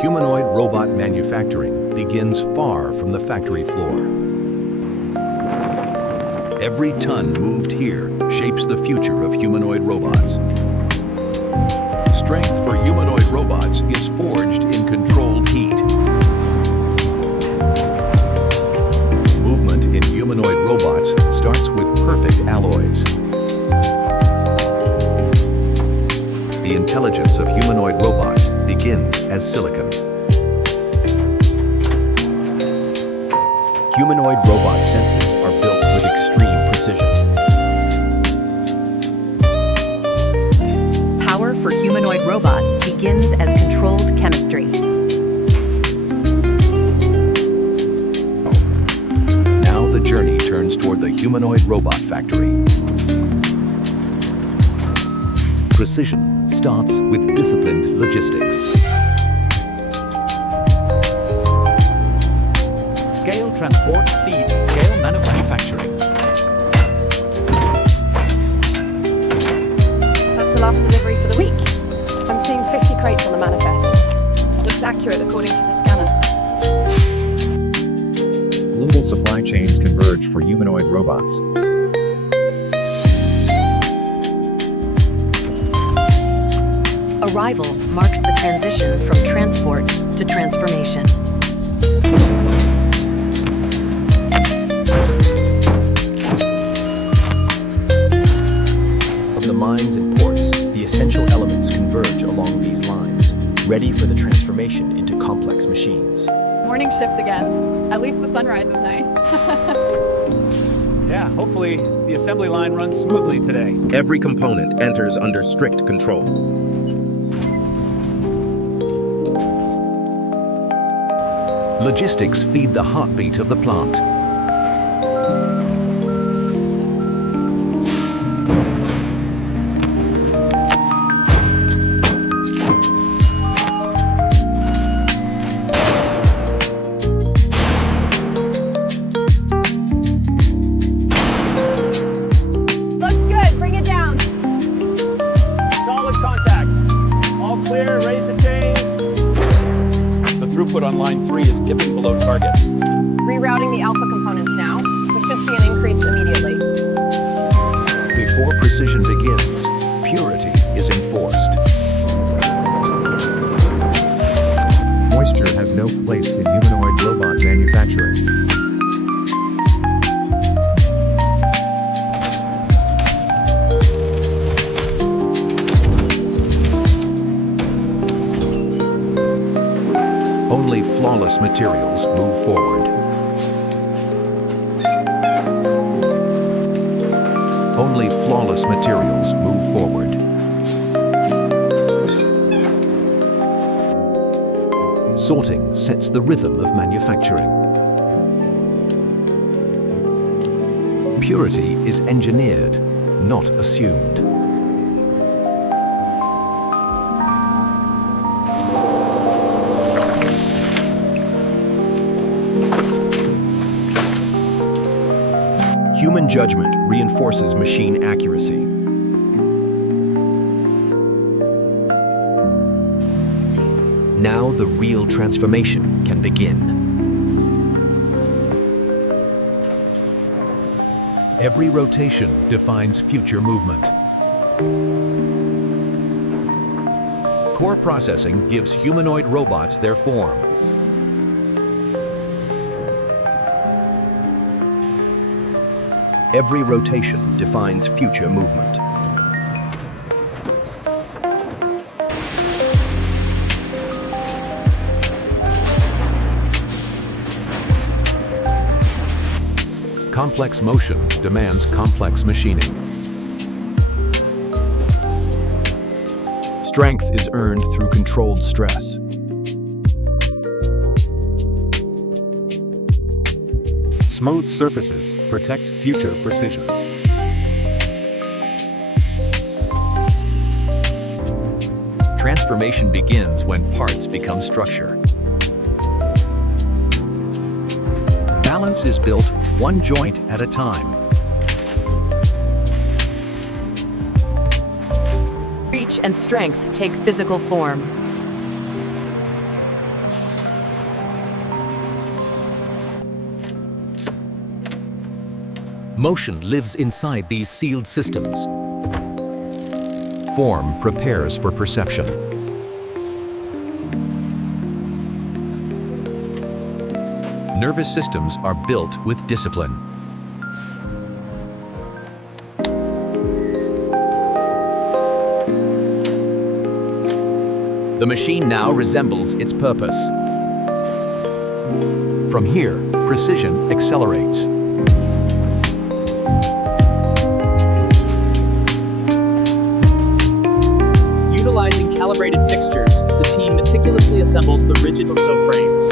Humanoid robot manufacturing begins far from the factory floor. Every ton moved here shapes the future of humanoid robots. Strength for humanoid robots is forged in controlled heat. Movement in humanoid robots starts with perfect alloys. The intelligence of humanoid robots begins as silicon. Humanoid robot senses are built with extreme precision. Power for humanoid robots begins as controlled chemistry. Now the journey turns toward the humanoid robot factory. Precision starts with disciplined logistics. Scale transport feeds scale manufacturing. That's the last delivery for the week. I'm seeing 50 crates on the manifest. Looks accurate according to the scanner. Global supply chains converge for humanoid robots. Arrival marks the transition from transport to transformation. From the mines and ports, the essential elements converge along these lines, ready for the transformation into complex machines. Morning shift again. At least the sunrise is nice. Yeah, hopefully the assembly line runs smoothly today. Every component enters under strict control. Logistics feed the heartbeat of the plant. Looks good. Bring it down. Solid contact. All clear, raise the chains. The throughput on line 3 is dipping below target. Rerouting the alpha components now. We should see an increase immediately. Before precision begins, purity is enforced. Moisture has no place in humanoid robot manufacturing. Only flawless materials move forward. Only flawless materials move forward. Sorting sets the rhythm of manufacturing. Purity is engineered, not assumed. Human judgment reinforces machine accuracy. Now the real transformation can begin. Every rotation defines future movement. Core processing gives humanoid robots their form. Every rotation defines future movement. Complex motion demands complex machining. Strength is earned through controlled stress. Smooth surfaces protect future precision. Transformation begins when parts become structure. Balance is built one joint at a time. Reach and strength take physical form. Motion lives inside these sealed systems. Form prepares for perception. Nervous systems are built with discipline. The machine now resembles its purpose. From here, precision accelerates. Utilizing calibrated fixtures, the team meticulously assembles the rigid torso frames.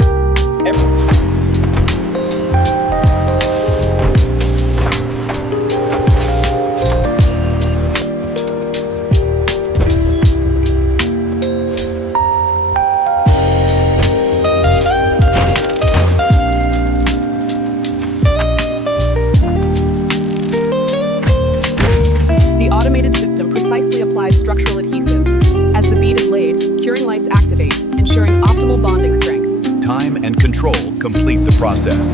The automated system precisely applies structural adhesives. As the bead is laid, curing lights activate, ensuring optimal bonding strength. Time and control complete the process.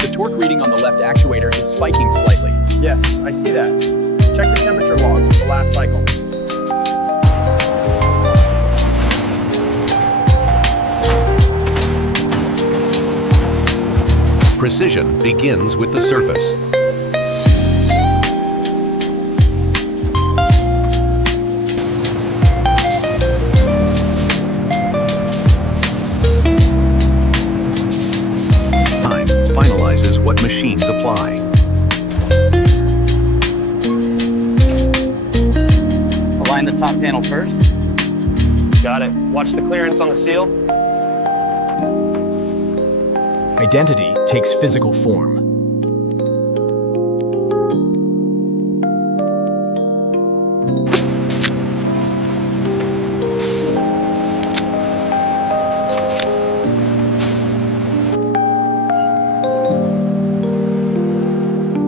The torque reading on the left actuator is spiking slightly. Yes, I see that. Check the temperature logs for the last cycle. Precision begins with the surface. Time finalizes what machines apply. Align the top panel first. Got it. Watch the clearance on the seal. Identity takes physical form.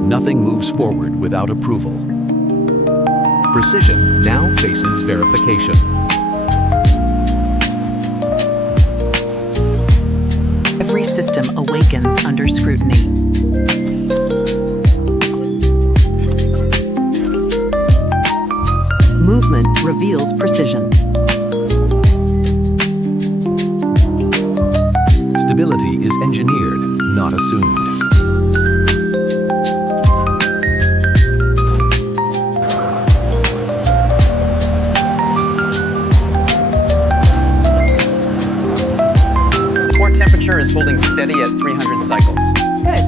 Nothing moves forward without approval. Precision now faces verification. Every system awakens under scrutiny. Movement reveals precision. Stability is engineered, not assumed. Temperature is holding steady at 300 cycles. Good.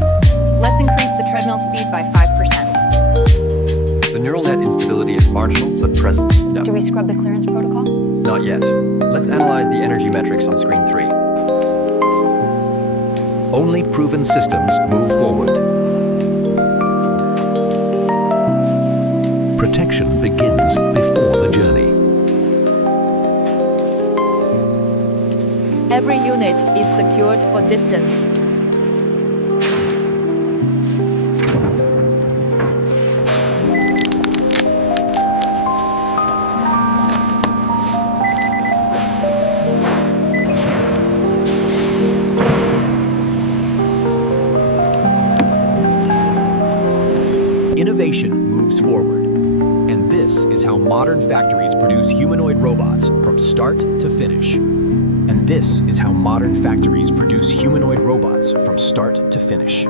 Let's increase the treadmill speed by 5%. The neural net instability is marginal but present. Do we scrub the clearance protocol? Not yet. Let's analyze the energy metrics on screen 3. Only proven systems move forward. Protection begins before the journey. Every unit is secured for distance. Innovation moves forward. And this is how modern factories produce humanoid robots from start to finish. And this is how modern factories produce humanoid robots from start to finish.